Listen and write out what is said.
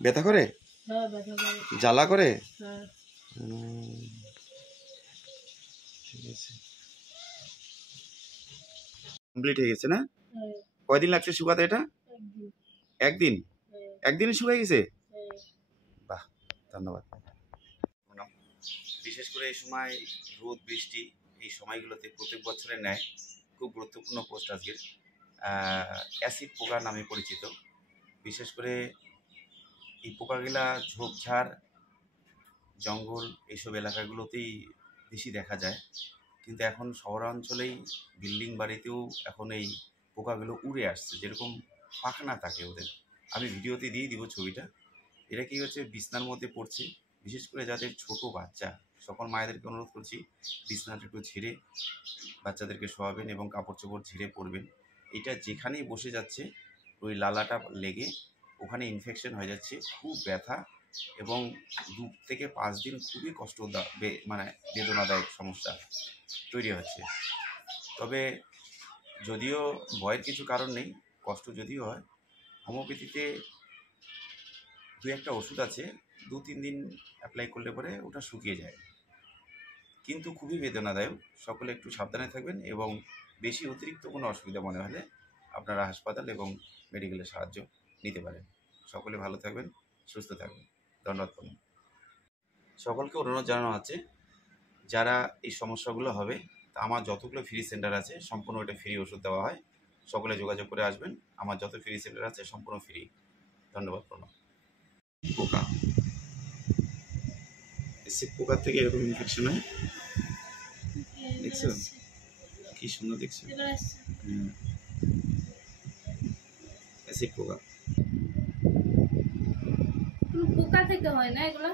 ব্যথা করে? হ্যাঁ ব্যথা করে। জ্বালা করে? হ্যাঁ। ঠিক আছে, কমপ্লিট হয়ে গেছে না? হ্যাঁ। কয়দিন লাগছে শুকাতে এটা? একদিন। একদিন? হ্যাঁ। একদিনে শুকিয়ে গেছে? হ্যাঁ। বাহ, ধন্যবাদ। বিশেষ করে এই সময় রোদ বৃষ্টি এই সময়গুলোতে প্রত্যেক বছরের ন্যায় খুব গুরুত্বপূর্ণ পোস্ট আজকের। অ্যাসিড পোকা নামে পরিচিত। বিশেষ করে এই পোকাগুলা ঝোপঝাড় জঙ্গল এইসব এলাকাগুলোতেই বেশি দেখা যায়, কিন্তু এখন শহরাঞ্চলেই বিল্ডিং বাড়িতেও এখন এই পোকাগুলো উড়ে আসছে, যেরকম পাখনা থাকে ওদের। আমি ভিডিওতে দিয়ে দিব ছবিটা। এরা কী হচ্ছে, বিছনার মধ্যে পড়ছে। বিশেষ করে যাদের ছোট বাচ্চা, সকল মায়েদেরকে অনুরোধ করছি বিছনাটা একটু ঝেড়ে বাচ্চাদেরকে শোয়াবেন এবং কাপড় চোপড় ঝেড়ে পরবেন। এটা যেখানেই বসে যাচ্ছে ওই লালাটা লেগে ওখানে ইনফেকশন হয়ে যাচ্ছে, খুব ব্যথা এবং 2 থেকে 5 দিন খুবই মানে বেদনাদায়ক সমস্যা তৈরি হচ্ছে। তবে যদিও ভয়ের কিছু কারণ নেই, কষ্ট যদিও হয়, হোমিওপ্যাথিতে 2-1টা ওষুধ আছে, 2-3 দিন অ্যাপ্লাই করলে পরে ওটা শুকিয়ে যায়, কিন্তু খুবই বেদনাদায়ক। সকলে একটু সাবধানে থাকবেন এবং বেশি অতিরিক্ত কোনো অসুবিধা মনে হলে আপনারা হাসপাতাল এবং মেডিকেলের সাহায্য নিতে পারেন। সকলে ভালো থাকবেন, সুস্থ থাকবেন। ধন্যবাদ। সকলকে অনুরোধ জানানো আছে, যারা এই সমস্যাগুলো হবে, তা আমার যতগুলো ফ্রি সেন্টার আছে সম্পূর্ণ এটা ফ্রি ওষুধ দেওয়া হয়। সকলে যোগাযোগ করে আসবেন, আমার যত ফ্রি সেন্টার আছে সম্পূর্ণ ফ্রি। ধন্যবাদ। প্রণাম। পোকা, অ্যাসিড পোকার থেকে এরকম ইনফেকশন হয়, দেখছো কি সুন্দর দেখছো? অ্যাসিড পোকা পোকা থেকে হয় না এগুলো?